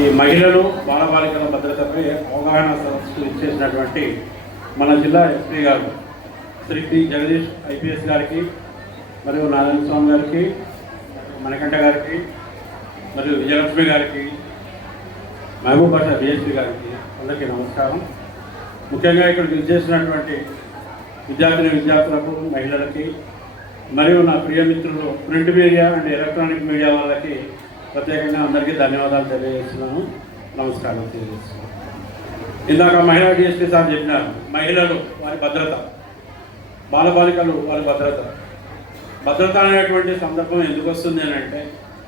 ఈ మహిళలు బాలబాలికల భద్రతపై అవగాహన సదస్సుకు ఇచ్చేసినటువంటి మన జిల్లా ఎస్పీ గారు శ్రీ పి జగదీష్ ఐపీఎస్ గారికి మరియు నారాయణ స్వామి గారికి మణికంఠ గారికి మరియు విజయలక్ష్మి గారికి మహబూబ్ బాషా డిఎస్పీ గారికి అందరికీ నమస్కారం. ముఖ్యంగా ఇక్కడ విచ్చేసినటువంటి విద్యార్థులకు మహిళలకి మరియు నా ప్రియ మిత్రులు print media and electronic media వాళ్ళకి ప్రత్యేకంగా అందరికీ ధన్యవాదాలు తెలియజేస్తున్నాను. నమస్కారం తెలియజేస్తున్నాను. ఇందాక మహిళా డిఎస్పీ సార్ చెప్పినారు, మహిళలు వారి భద్రత, బాలబాలికలు వారి భద్రత అనేటువంటి సందర్భం ఎందుకు వస్తుంది అని అంటే,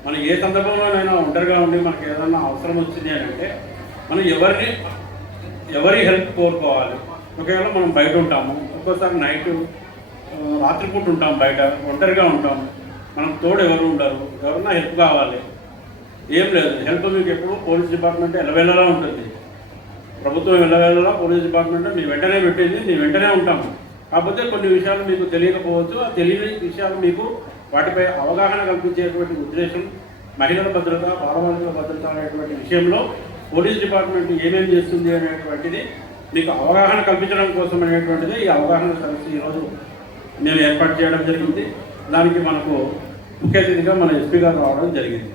మనం ఏ సందర్భంలోనైనా ఒంటరిగా ఉండి మనకి ఏదైనా అవసరం వచ్చింది అని అంటే మనం ఎవరి హెల్ప్ కోరుకోవాలి. ఒకవేళ మనం బయట ఉంటాము, ఒక్కోసారి నైట్ రాత్రిపూట ఉంటాం, బయట ఒంటరిగా ఉంటాము, మనకు తోడు ఎవరు ఉండరు, ఎవరన్నా హెల్ప్ కావాలి, ఏం లేదు హెల్ప్ మీకు ఎప్పుడు పోలీస్ డిపార్ట్మెంట్ ఎలవేళలా ఉంటుంది. ప్రభుత్వం ఎలవేళలా పోలీస్ డిపార్ట్మెంట్ మీ వెంటనే పెట్టింది, మీ వెంటనే ఉంటాము. కాకపోతే కొన్ని విషయాలు మీకు తెలియకపోవచ్చు, ఆ తెలియని విషయాలు మీకు వాటిపై అవగాహన కల్పించేటువంటి ఉద్దేశం మహిళల భద్రత, బాలబాలికల భద్రత అనేటువంటి విషయంలో పోలీస్ డిపార్ట్మెంట్ ఏమేమి చేస్తుంది అనేటువంటిది మీకు అవగాహన కల్పించడం కోసం అనేటువంటిది ఈ అవగాహన సదస్సు ఈరోజు నేను ఏర్పాటు చేయడం జరిగింది. దానికి మనకు ముఖ్య అతిథిగా మన ఎస్పీ గారు రావడం జరిగింది.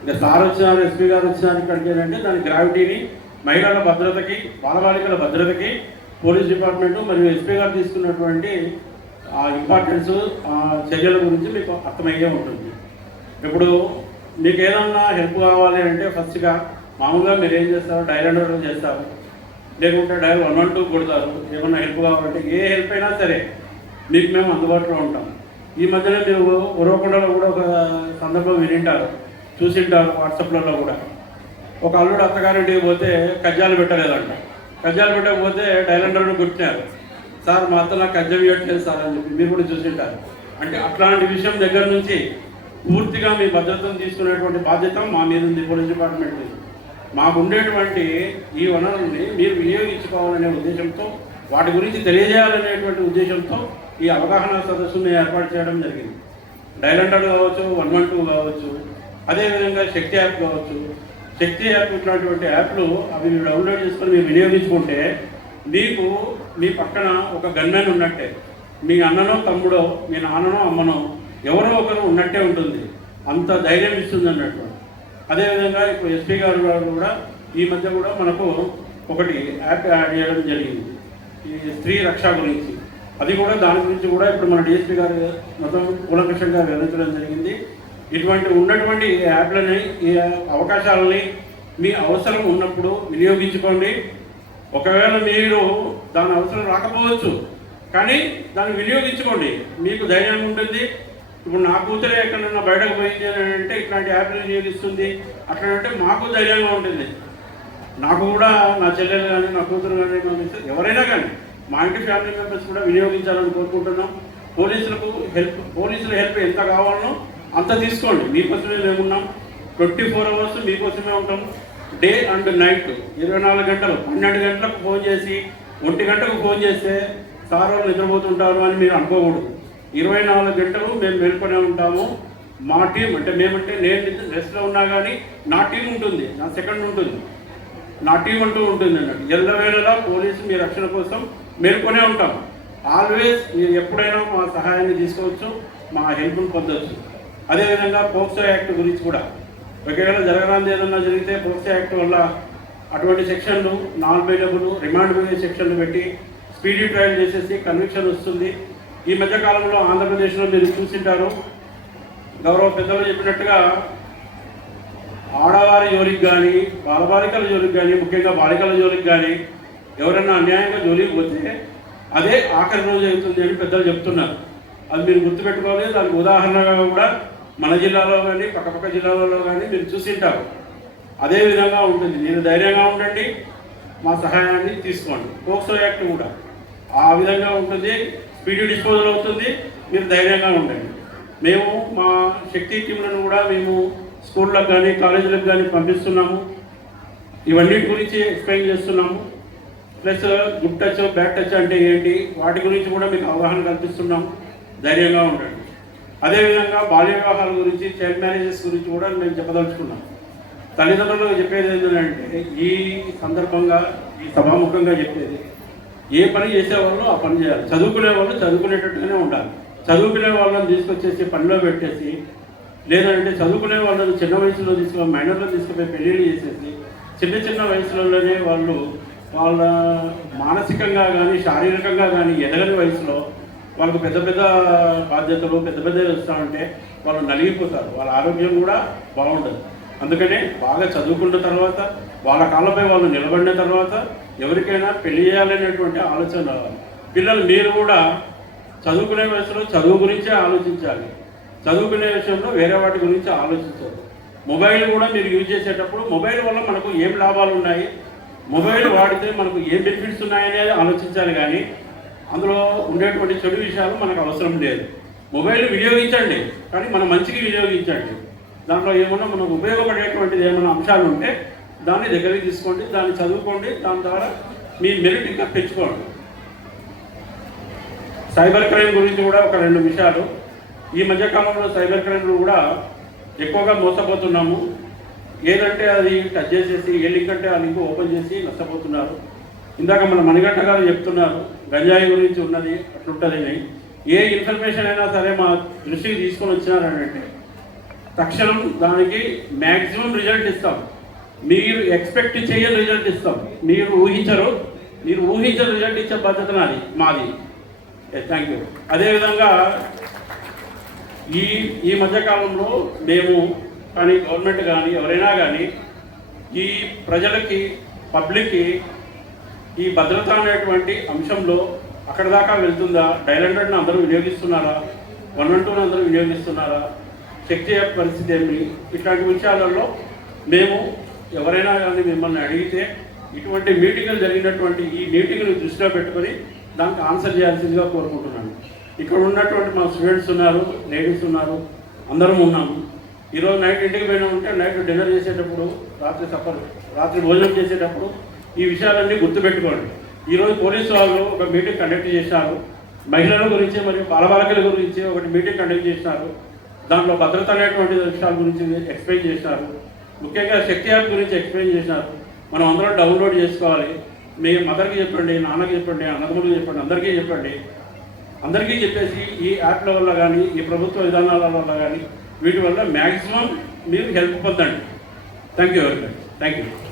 ఇంకా సార్ వచ్చినారు, ఎస్పీ గారు వచ్చినారు. ఇక్కడికి ఏంటంటే దాని గ్రావిటీని, మహిళల భద్రతకి, బాలబాలికల భద్రతకి పోలీస్ డిపార్ట్మెంటు మరియు ఎస్పీ గారు తీసుకున్నటువంటి ఇంపార్టెన్స్, చర్యల గురించి మీకు అర్థమయ్యే ఉంటుంది. ఇప్పుడు మీకు ఏదన్నా హెల్ప్ కావాలి అంటే ఫస్ట్గా మామూలుగా మీరు ఏం చేస్తారు, డైల్ 100 చేస్తారు, లేకుంటే డైల్ 112 కొడతారు. ఏమన్నా హెల్ప్ కావాలంటే ఏ హెల్ప్ అయినా సరే మీకు మేము అందుబాటులో ఉంటాం. ఈ మధ్యన మీరు ఉరవకొండలో కూడా ఒక సందర్భం వినింటారు, చూసింటారు వాట్సాప్లలో కూడా. ఒక అల్లుడు అత్తగారింటికి పోతే కజ్జాలు పెట్టలేదంట. కజ్జాలు పెట్టకపోతే డైల్ 100 కొట్టినారు, సార్ మా అత్త నాకు కజ్జం ఇవ్వట్లేదు సార్ అని చెప్పి మీరు కూడా చూసింటారు. అంటే అట్లాంటి విషయం దగ్గర నుంచి పూర్తిగా మీ భద్రతను తీసుకునేటువంటి బాధ్యత మా మీద ఉంది, పోలీస్ డిపార్ట్మెంట్ మీద. మాకు ఉండేటువంటి ఈ వనరుల్ని మీరు వినియోగించుకోవాలనే ఉద్దేశంతో, వాటి గురించి తెలియజేయాలనేటువంటి ఉద్దేశంతో ఈ అవగాహన సదస్సును ఏర్పాటు చేయడం జరిగింది. డైల్ 100 కావచ్చు, 112 కావచ్చు, అదేవిధంగా శక్తి యాప్ కావచ్చు. శక్తి యాప్ ఇట్లాంటి యాప్లు అవి మీరు డౌన్లోడ్ చేసుకొని మీరు వినియోగించుకుంటే మీకు మీ పక్కన ఒక గన్మ్యాన్ ఉన్నట్టే, మీ అన్ననో తమ్ముడో, మీ నాన్ననో అమ్మనో ఎవరో ఒకరు ఉన్నట్టే ఉంటుంది. అంత ధైర్యం ఇస్తుంది అన్నట్టు. అదేవిధంగా ఇప్పుడు ఎస్పీ గారు కూడా ఈ మధ్య కూడా మనకు ఒకటి యాప్ యాడ్ చేయడం జరిగింది, ఈ స్త్రీ రక్ష గురించి. అది కూడా దాని గురించి కూడా ఇప్పుడు మన డిఎస్పీ గారు మొత్తం కూలంకషంగా వివరించడం జరిగింది. ఇటువంటి ఉన్నటువంటి యాప్లని, ఈ అవకాశాలని మీ అవసరం ఉన్నప్పుడు వినియోగించుకోండి. ఒకవేళ మీరు దాని అవసరం రాకపోవచ్చు, కానీ దాన్ని వినియోగించుకోండి, మీకు ధైర్యం ఉంటుంది. ఇప్పుడు నా కూతురే ఎక్కడన్నా బయటకు పోయింది అని అంటే ఇట్లాంటి యాప్లు వినియోగిస్తుంది, అట్లా అంటే మాకు ధైర్యంగా ఉంటుంది. నాకు కూడా నా చెల్లెలు కానీ, నా కూతురు కానీ, మా మిస్టర్ ఎవరైనా కానీ, మా ఇంటి ఫ్యామిలీ మెంబర్స్ కూడా వినియోగించాలని కోరుకుంటున్నాం. పోలీసుల హెల్ప్ ఎంత కావాలనో అంత తీసుకోండి. మీకోసమే మేమున్నాం, 24 hours మీకోసమే ఉంటాం. డే అండ్ నైట్ 24 గంటలు, 12 గంటలకు ఫోన్ చేసి 1 గంటకు ఫోన్ చేస్తే సార్ వాళ్ళు నిద్రపోతుంటారు అని మీరు అనుకోకూడదు. 24 గంటలు మేము మేల్కొనే ఉంటాము. మా టీం అంటే మేమంటే నేను రెస్ట్లో ఉన్నా కానీ నా టీం ఉంటుంది, నా సెకండ్ ఉంటుంది, నా టీం అంటూ ఉంటుంది అన్నట్టు. ఎల్లవేళలా పోలీసు మీ రక్షణ కోసం మేల్కొనే ఉంటాం. ఆల్వేస్ మీరు ఎప్పుడైనా మా సహాయాన్ని తీసుకోవచ్చు, మా హెల్ప్ను పొందవచ్చు. అదేవిధంగా పోక్సో యాక్ట్ గురించి కూడా ఒకవేళ జరగరాంది ఏదన్నా జరిగితే పోక్సో యాక్ట్ వల్ల అటువంటి సెక్షన్లు, నాన్ బెయిలబుల్, రిమాండ్ బెయిల్ సెక్షన్లు పెట్టి స్పీడీ ట్రయల్ చేసేసి కన్విక్షన్ వస్తుంది. ఈ మధ్యకాలంలో ఆంధ్రప్రదేశ్లో మీరు చూసింటారు, గౌరవ పెద్దలు చెప్పినట్టుగా ఆడవారి జోలికి కానీ, బాలబాలికల జోలికి కానీ, ముఖ్యంగా బాలికల జోలికి కానీ ఎవరైనా అన్యాయంగా జోలికి పోతే అదే ఆఖరి రోజు అవుతుంది అని పెద్దలు చెప్తున్నారు. అది మీరు గుర్తుపెట్టుకోవాలి. దానికి ఉదాహరణగా కూడా మన జిల్లాలో కానీ, పక్కపక్క జిల్లాలలో కానీ మీరు చూసింటారు. అదే విధంగా ఉంటుంది. మీరు ధైర్యంగా ఉండండి, మా సహాయాన్ని తీసుకోండి. పోక్సో యాక్ట్ కూడా ఆ విధంగా ఉంటుంది, స్పీడీ డిస్పోజల్ అవుతుంది. మీరు ధైర్యంగా ఉండండి. మేము మా శక్తి టీంలను కూడా మేము స్కూళ్ళకు కానీ, కాలేజీలకు కానీ పంపిస్తున్నాము. ఇవన్నిటి గురించి ఎక్స్ప్లెయిన్ చేస్తున్నాము. Plus good touch, bad touch అంటే ఏంటి, వాటి గురించి కూడా మీకు అవగాహన కల్పిస్తున్నాము. ధైర్యంగా ఉండండి. అదేవిధంగా బాల్య వివాహాల గురించి, చైల్డ్ మ్యారేజెస్ గురించి కూడా మేము చెప్పదలుచుకున్నాం. తల్లిదండ్రులకు చెప్పేది ఏంటంటే ఈ సందర్భంగా ఈ సభాముఖంగా చెప్పేది, ఏ పని చేసేవాళ్ళు ఆ పని చేయాలి. చదువుకునే వాళ్ళు చదువుకునేటట్టుగానే ఉండాలి. చదువుకునే వాళ్ళని తీసుకొచ్చేసి పనిలో పెట్టేసి, లేదంటే చదువుకునే వాళ్ళని చిన్న వయసులో తీసుకుని మైనర్లో తీసుకుపోయి పెళ్ళిళ్ళు చేసేసి చిన్న చిన్న వయసులోనే వాళ్ళు వాళ్ళ మానసికంగా కానీ శారీరకంగా కానీ ఎదగని వయసులో వాళ్ళకు పెద్ద పెద్ద బాధ్యతలు పెద్ద పెద్ద వస్తామంటే వాళ్ళు నలిగిపోతారు. వాళ్ళ ఆరోగ్యం కూడా బాగుండదు. అందుకనే బాగా చదువుకున్న తర్వాత వాళ్ళ కాళ్ళపై వాళ్ళు నిలబడిన తర్వాత ఎవరికైనా పెళ్లి చేయాలనేటువంటి ఆలోచన రావాలి. పిల్లలు మీరు కూడా చదువుకునే వయసులో చదువు గురించే ఆలోచించాలి. చదువుకునే విషయంలో వేరే వాటి గురించి ఆలోచించాలి. మొబైల్ కూడా మీరు యూజ్ చేసేటప్పుడు మొబైల్ వల్ల మనకు ఏం లాభాలు ఉన్నాయి, మొబైల్ వాడితే మనకు ఏం బెనిఫిట్స్ ఉన్నాయనేది ఆలోచించాలి. కానీ అందులో ఉండేటువంటి చెడు విషయాలు మనకు అవసరం లేదు. మొబైల్ వినియోగించండి, కానీ మన మంచికి వినియోగించండి. దాంట్లో ఏమన్నా మనకు ఉపయోగపడేటువంటిది ఏమైనా అంశాలు ఉంటే దాన్ని దగ్గరికి తీసుకోండి, దాన్ని చదువుకోండి, దాని ద్వారా మీ మెరిట్ ఇంకా పెంచుకోండి. సైబర్ క్రైమ్ గురించి కూడా ఒక 2 విషయాలు. ఈ మధ్యకాలంలో సైబర్ క్రైమ్లు కూడా ఎక్కువగా మోసపోతున్నాము. ఏదంటే అది టచ్ చేసేసి ఏ లింక్ అంటే ఆ లింక్ ఓపెన్ చేసి నష్టపోతున్నారు. ఇందాక మన మణిగంట గారు చెప్తున్నారు గంజాయి గురించి ఉన్నది అట్లుంటుందని. ఏ ఇన్ఫర్మేషన్ అయినా సరే మా దృష్టికి తీసుకొని వచ్చినారంటే తక్షణం దానికి మ్యాక్సిమం రిజల్ట్ ఇస్తాం. మీరు ఎక్స్పెక్ట్ చేయని రిజల్ట్ ఇస్తాం. మీరు ఊహించరు రిజల్ట్ ఇచ్చే బాధ్యత నాది మాది. Thank you. అదేవిధంగా ఈ మధ్యకాలంలో మేము కానీ గవర్నమెంట్ కానీ ఎవరైనా కానీ ఈ ప్రజలకి పబ్లిక్కి ఈ భద్రత అనేటువంటి అంశంలో అక్కడ దాకా వెళ్తుందా? డయల్ 100ని అందరూ వినియోగిస్తున్నారా? 112ని అందరూ వినియోగిస్తున్నారా? చెక్ చేయ పరిస్థితి ఏమి? ఇట్లాంటి విషయాలలో మేము ఎవరైనా కానీ మిమ్మల్ని అడిగితే ఇటువంటి మీటింగులు జరిగినటువంటి ఈ మీటింగ్ను దృష్టిలో పెట్టుకొని దానికి ఆన్సర్ చేయాల్సిందిగా కోరుకుంటున్నాను. ఇక్కడ ఉన్నటువంటి మా స్టూడెంట్స్ ఉన్నారు, లేడీస్ ఉన్నారు, అందరం ఉన్నాము. ఈరోజు నైట్ ఇంటికి పోయినా ఉంటే నైట్ డిన్నర్ చేసేటప్పుడు, రాత్రి భోజనం చేసేటప్పుడు ఈ విషయాలన్నీ గుర్తుపెట్టుకోండి. ఈరోజు పోలీసు వాళ్ళు ఒక మీటింగ్ కండక్ట్ చేశారు. మహిళల గురించి మరియు బాలబాలికల గురించి ఒకటి మీటింగ్ కండక్ట్ చేసినారు. దాంట్లో భద్రత అనేటువంటి విషయాల గురించి ఎక్స్ప్లెయిన్ చేసినారు. ముఖ్యంగా శక్తి యాప్ గురించి ఎక్స్ప్లెయిన్ చేసినారు. మనం అందరం డౌన్లోడ్ చేసుకోవాలి. మీ మదర్కి చెప్పండి, నాన్నకి చెప్పండి, అన్నదమ్ములకి చెప్పండి, అందరికీ చెప్పండి. అందరికీ చెప్పేసి ఈ యాప్ల వల్ల కానీ ఈ ప్రభుత్వ విధానాల వల్ల కానీ వీటి వల్ల మ్యాక్సిమం మీరు హెల్ప్ పొందండి. Thank you very much. Thank you.